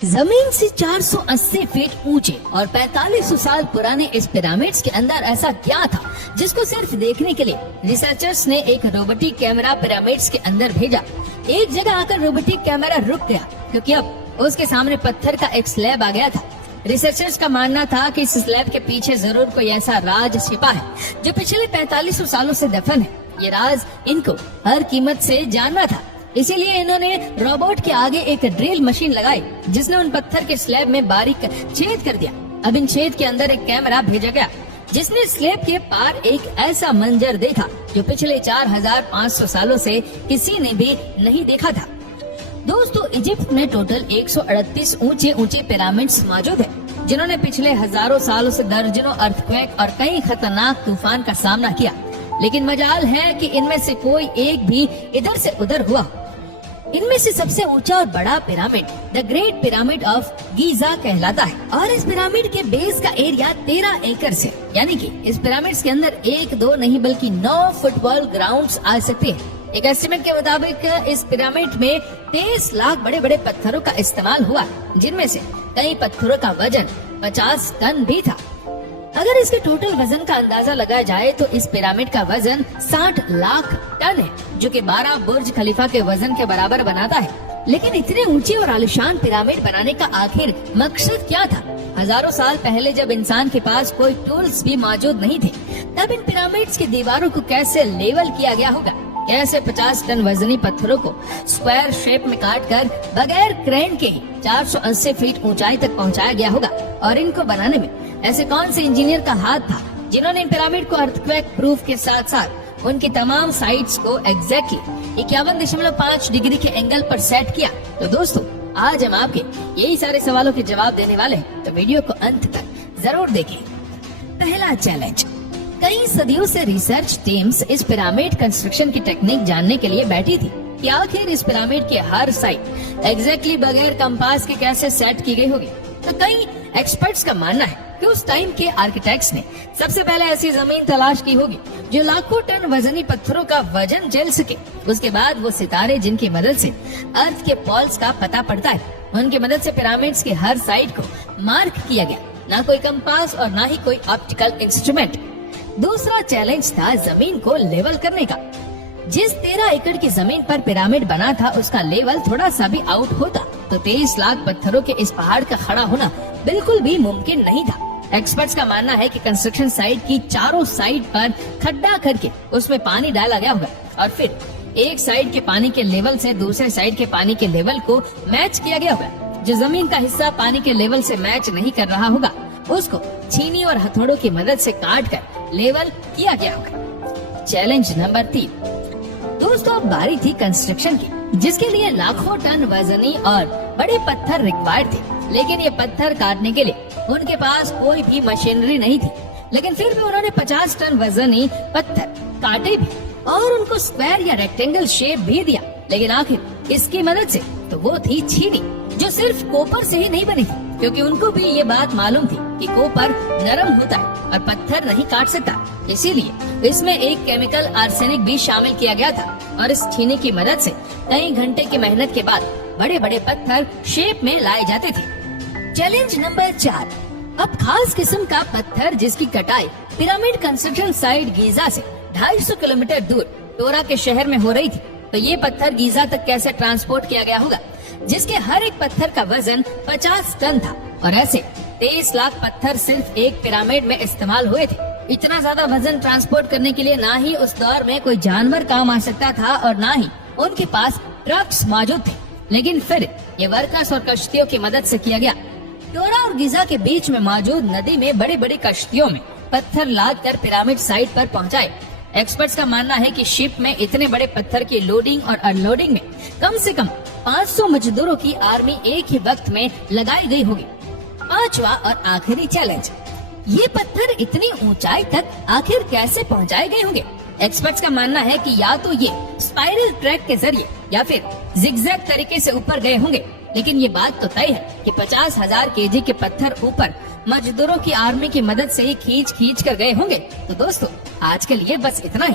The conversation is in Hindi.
जमीन से 480 फीट ऊंचे और 4500 साल पुराने इस पिरामिड्स के अंदर ऐसा क्या था जिसको सिर्फ देखने के लिए रिसर्चर्स ने एक रोबोटिक कैमरा पिरामिड्स के अंदर भेजा। एक जगह आकर रोबोटिक कैमरा रुक गया क्योंकि अब उसके सामने पत्थर का एक स्लैब आ गया था। रिसर्चर्स का मानना था कि इस स्लैब के पीछे जरूर कोई ऐसा राज छिपा है जो पिछले 4500 सालों से दफन है। ये राज इनको हर कीमत से जानना था, इसीलिए इन्होंने रोबोट के आगे एक ड्रिल मशीन लगाई जिसने उन पत्थर के स्लैब में बारीक छेद कर दिया। अब इन छेद के अंदर एक कैमरा भेजा गया जिसने स्लैब के पार एक ऐसा मंजर देखा जो पिछले 4500 सालों से किसी ने भी नहीं देखा था। दोस्तों, इजिप्ट में टोटल 138 ऊंचे पिरामिड्स मौजूद है जिन्होंने पिछले हजारों सालों से दर्जनों अर्थक्वेक और कई खतरनाक तूफान का सामना किया, लेकिन मजाल है कि इनमें से कोई एक भी इधर से उधर हुआ। इनमें से सबसे ऊंचा और बड़ा pyramid the great pyramid of Giza कहलाता है और इस पिरामिड के बेस का एरिया 13 एकड़ से, यानी कि इस पिरामिड्स के अंदर 1-2 नहीं बल्कि 9 फुटबॉल ग्राउंड्स आ सकते हैं। एक एस्टिमेट के मुताबिक इस पिरामिड में 23 लाख बड़े बड़े पत्थरों का इस्तेमाल हुआ, जिनमें से कई पत्थरों का वजन 50 टन भी था। अगर इसके टोटल वजन का अंदाजा लगाया जाए तो इस पिरामिड का वजन 60 लाख टन है, जो कि 12 बुर्ज खलीफा के वजन के बराबर बनाता है। लेकिन इतने ऊंचे और आलिशान पिरामिड बनाने का आखिर मकसद क्या था? हजारों साल पहले जब इंसान के पास कोई टूल्स भी मौजूद नहीं थे, तब इन पिरामिड्स की दीवारों को कैसे लेवल किया गया होगा? कैसे 50 टन वजनी पत्थरों को स्क्वायर शेप में काटकर बगैर क्रेन के 480 फीट ऊंचाई तक पहुंचाया गया होगा? और इनको बनाने में ऐसे कौन से इंजीनियर का हाथ था जिन्होंने इन पिरामिड को अर्थक्वेक प्रूफ के साथ साथ उनकी तमाम साइड्स को एग्जैक्टली 51.5 डिग्री के एंगल पर सेट किया? तो दोस्तों, आज हम आपके यही सारे सवालों के जवाब देने वाले हैं, तो वीडियो को अंत तक जरूर देखें। पहला चैलेंज, कई सदियों से रिसर्च टीम्स इस पिरामिड कंस्ट्रक्शन की टेक्निक जानने के लिए बैठी थी कि आखिर इस पिरामिड के हर साइड एग्जैक्टली बगैर कंपास के कैसे सेट की गई होगी। तो कई एक्सपर्ट्स का मानना है कि उस टाइम के आर्किटेक्ट्स ने सबसे पहले ऐसी जमीन तलाश की होगी जो लाखों टन वजनी पत्थरों का वजन झेल सके। उसके बाद वो सितारे जिनकी मदद से अर्थ के पोल्स का पता पड़ता है, उनकी मदद से पिरामिड्स के हर साइड को मार्क किया गया। ना कोई कंपास और ना ही कोई ऑप्टिकल इंस्ट्रूमेंट। दूसरा चैलेंज था जमीन को लेवल करने का। जिस 13 एकड़ की जमीन पर पिरामिड बना था उसका लेवल थोड़ा सा भी आउट होता तो 23 लाख पत्थरों के इस पहाड़ का खड़ा होना बिल्कुल भी मुमकिन नहीं था। एक्सपर्ट्स का मानना है कि कंस्ट्रक्शन साइट की चारों साइड पर खड्डा करके उसमें पानी डाला गया होगा और फिर एक साइड के पानी के लेवल से दूसरे साइड के पानी के लेवल को मैच किया गया होगा। जो जमीन का हिस्सा पानी के लेवल से मैच नहीं कर रहा होगा उसको छीनी और हथौड़ों की मदद से काट कर लेवल किया गया होगा। चैलेंज नंबर 3, दोस्तों, अब बारी थी कंस्ट्रक्शन की, जिसके लिए लाखों टन वजनी और बड़े पत्थर रिक्वायर्ड थे। लेकिन ये पत्थर काटने के लिए उनके पास कोई भी मशीनरी नहीं थी, लेकिन फिर भी उन्होंने 50 टन वजनी पत्थर काटे भी और उनको स्क्वायर या रेक्टेंगल शेप भी दिया। लेकिन आखिर इसकी मदद से तो वो थी छीनी, जो सिर्फ कोपर से ही नहीं बनी थी, क्योंकि उनको भी ये बात मालूम थी कि कोपर नरम होता है और पत्थर नहीं काट सकता। इसीलिए इसमें एक केमिकल आर्सेनिक भी शामिल किया गया था और इस छीनी की मदद से कई घंटे की मेहनत के बाद बड़े बड़े पत्थर शेप में लाए जाते थे। चैलेंज नंबर 4, अब खास किस्म का पत्थर जिसकी कटाई पिरामिड कंस्ट्रक्शन साइट गीजा से 250 किलोमीटर दूर टोरा के शहर में हो रही थी। तो ये पत्थर गीजा तक कैसे ट्रांसपोर्ट किया गया होगा, जिसके हर एक पत्थर का वजन 50 टन था और ऐसे 23 लाख पत्थर सिर्फ एक पिरामिड में इस्तेमाल हुए थे। इतना ज्यादा वजन ट्रांसपोर्ट करने के लिए ना ही उस दौर में कोई जानवर काम आ सकता था और ना ही उनके पास ट्रक्स मौजूद थे। लेकिन फिर ये वर्कर्स और कश्तियों की मदद से किया गया। टोरा और गीजा के बीच में मौजूद नदी में बड़ी बड़ी कश्तियों में पत्थर लाद कर पिरामिड साइट पर पहुंचाए। एक्सपर्ट्स का मानना है कि शिप में इतने बड़े पत्थर की लोडिंग और अनलोडिंग में कम से कम 500 मजदूरों की आर्मी एक ही वक्त में लगाई गई होगी। पांचवा और आखिरी चैलेंज, ये पत्थर इतनी ऊंचाई तक आखिर कैसे पहुंचाए गए होंगे? एक्सपर्ट्स का मानना है कि या तो ये स्पाइरल ट्रैक के जरिए या फिर जिगजैग तरीके से ऊपर गए होंगे। लेकिन ये बात तो तय है कि 50,000 केजी के पत्थर ऊपर मजदूरों की आर्मी की मदद से ही खींच कर गए होंगे। तो दोस्तों, आज के लिए बस इतना ही।